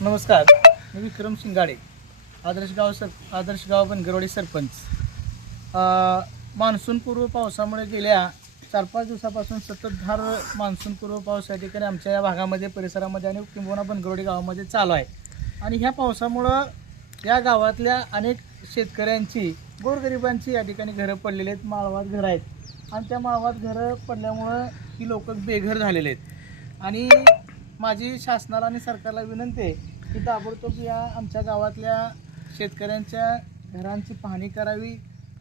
नमस्कार मी विक्रम शिंगाडे आदर्श गाव सर आदर्श गाव बनगरवाडी सरपंच. मान्सूनपूर्व पावसामुळे गेल्या चार पाच दिवसापासून सततधार मान्सूनपूर्व पाऊस या ठिकाणी आमच्या या भागामध्ये परिसरामध्ये आणि किंबोना बनगरवाडी गावामध्ये चालू आहे. आणि ह्या पावसामुळं या गावातल्या अनेक शेतकऱ्यांची गोरगरिबांची या ठिकाणी घरं पडलेली आहेत माळवात घरं आहेत. आणि त्या माळवात घरं पडल्यामुळं ही लोक बेघर झालेले आहेत. आणि माझी शासनाला आणि सरकारला विनंती आहे की ताबडतोब या आमच्या गावातल्या शेतकऱ्यांच्या घरांची पाहणी करावी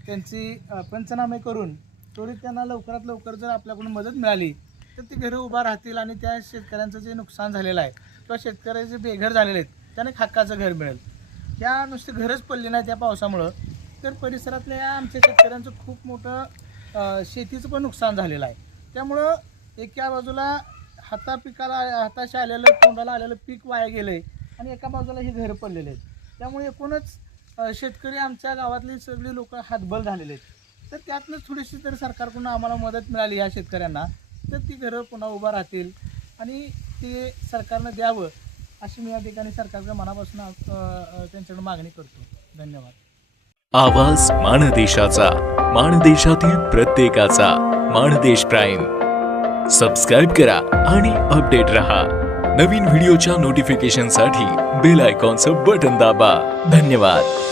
त्यांची पंचनामे करून थोडी त्यांना लवकरात लवकर जर आपल्याकडून मदत मिळाली तर ती घरं उभा राहतील आणि त्या शेतकऱ्यांचं जे नुकसान झालेलं आहे किंवा शेतकरी जे बेघर झालेले आहेत त्यांना खाकाचं हक्काचं घर मिळेल. त्या नुसते घरच पडली नाही त्या पावसामुळं तर परिसरातल्या या आमच्या शेतकऱ्यांचं खूप मोठं शेतीचं पण नुकसान झालेलं आहे. त्यामुळं एका बाजूला हाता पिकाला हाताशी आलेलं तोंडाला आलेलं पीक वाया गेलं आहे आणि एका बाजूला हे घरं पडलेले आहेत. त्यामुळे एकूणच अ, शेतकरी आमच्या गावातली सगळी लोक हातबल झालेले आहेत. तर त्यातनं थोडीशी जर सरकारकडून आम्हाला मदत मिळाली या शेतकऱ्यांना तर ती घरं पुन्हा उभा राहतील आणि ते सरकारनं द्यावं अशी मी या ठिकाणी सरकारच्या मनापासून अ, अ, त्यांच्याकडे मागणी करतो. धन्यवाद. आवाज माणदेशाचा माणदेशातील प्रत्येकाचा माणदेश प्राईम. सबस्क्राईब करा आणि अपडेट रहा. नवीन व्हिडिओच्या नोटिफिकेशनसाठी बेल आयकॉनचं बटन दाबा. धन्यवाद.